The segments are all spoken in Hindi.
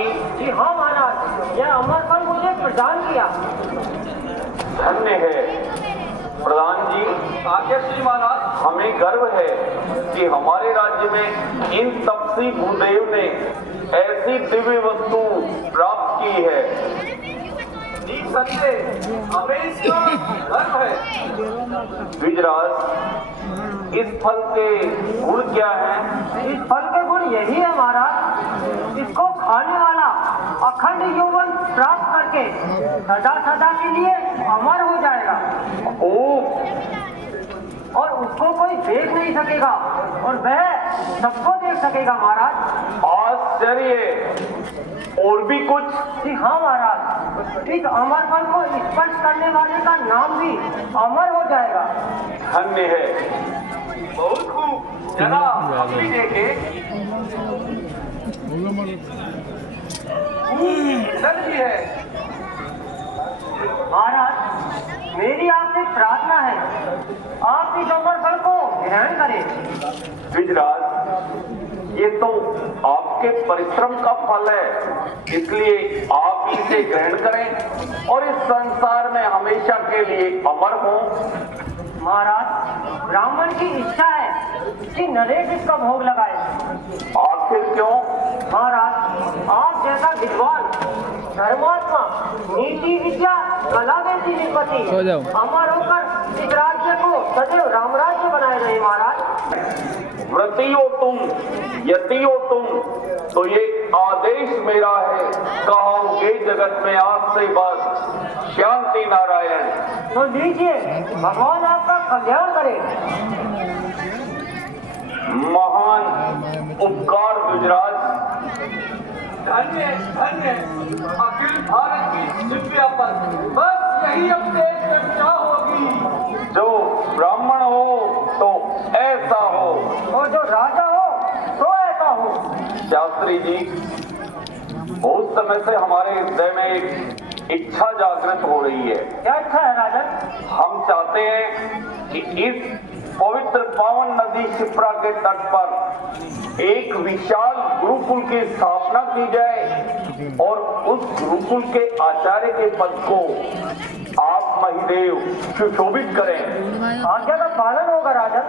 जी। जी हाँ महाराज, यह अमरफल मुझे प्रदान किया। धन्य है प्रधान जी। आज्ञा श्री महाराज। हमें गर्व है कि हमारे राज्य में इन तपसी भूदेव ने ऐसी दिव्य वस्तु प्राप्त की है। ठीक सत्य, हमें इसका गर्व है। द्विजराज, इस फल के गुण क्या हैं? इस फल के गुण यही है महाराज, इसको खाने वाला अखंड यौवन प्राप्त करके सदा सदा के लिए अमर हो जाएगा। और उसको कोई देख नहीं सकेगा और वह सबको देख सकेगा महाराज। आश्चर्य! और भी कुछ? जी हाँ महाराज, इस अमर फल को स्पर्श करने वाले का नाम भी अमर हो जाएगा। धन्य है। बहुत खूब, जरा हम भी देखे। जी है महाराज, मेरी आपसे प्रार्थना है, आप इस अमर फल को ग्रहण करें। द्विजराज, ये तो आपके परिश्रम का फल है, इसलिए आप इसे ग्रहण करें और इस संसार में हमेशा के लिए अमर हो। महाराज, ब्राह्मण की इच्छा है कि नरेश इसका भोग लगाए। आखिर क्यों? महाराज, आप जैसा विद्वान, धर्मात्मा, नीति विद्या, कला में श्रीपति अमर होकर इस राज्य को सदैव रामराज्य बनाए रहे। महाराज, व्रती हो तुम, यति हो तुम, तो ये आदेश मेरा है, कहोगे जगत में आज से बस शांति नारायण। तो लीजिए, भगवान आपका कल्याण करे। महान उपकार द्विजराज। धन्य धन्य अखिल भारत की दिव्य पर बस यही हमसे चर्चा होगी। जो ब्राह्मण हो तो ऐसा हो, और जो राजा हो तो ऐसा हो। शास्त्री जी, बहुत समय से हमारे हृदय में एक इच्छा जागृत हो रही है। क्या इच्छा है राजन? हम चाहते हैं कि इस पवित्र पावन नदी शिप्रा के तट पर एक विशाल गुरुकुल की स्थापना की जाए और उस गुरुकुल के आचार्य के पद को आप महिदेव सुशोभित करें। आज्ञा का पालन होगा राजन।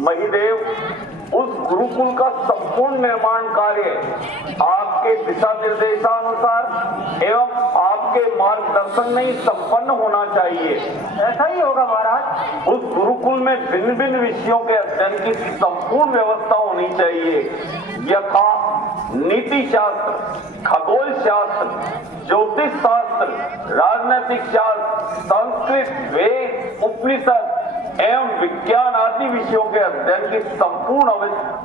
महिदेव, उस गुरुकुल का संपूर्ण निर्माण कार्य आपके दिशा निर्देशानुसार एवं आपके मार्गदर्शन में ही संपन्न होना चाहिए। ऐसा ही होगा महाराज। उस गुरुकुल में भिन्न भिन्न विषयों के अध्ययन की संपूर्ण व्यवस्था होनी चाहिए, यथा नीति शास्त्र, खगोल शास्त्र, ज्योतिष शास्त्र, राजनीतिक शास्त्र, संस्कृत, वेद, उपनिषद एवं विज्ञान आदि विषयों के अध्ययन की संपूर्ण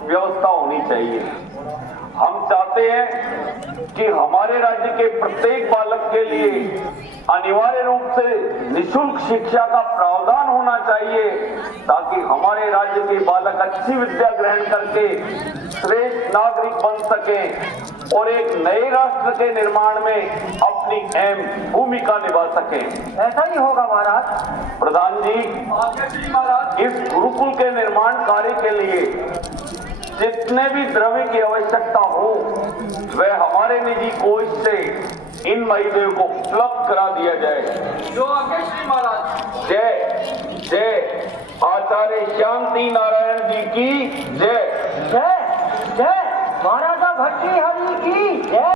व्यवस्था होनी चाहिए। हम चाहते हैं कि हमारे राज्य के प्रत्येक बालक के लिए अनिवार्य रूप से निःशुल्क शिक्षा का प्रावधान होना चाहिए, ताकि हमारे राज्य के बालक अच्छी विद्या ग्रहण करके श्रेष्ठ नागरिक बन सकें और एक नए राष्ट्र के निर्माण में अपनी अहम भूमिका निभा सकें। ऐसा ही होगा महाराज। प्रधान जी, आज्ञा श्री महाराज। इस गुरुकुल के निर्माण कार्य के लिए जितने भी द्रव्य की आवश्यकता हो वह हमारे निजी कोष से इन महिदेव को उपलब्ध करा दिया जाए। जो आज्ञा श्री महाराज। जय जय आचार्य शांति नारायण जी की जय। जय जय महाराजा भट्टी हरि की जय।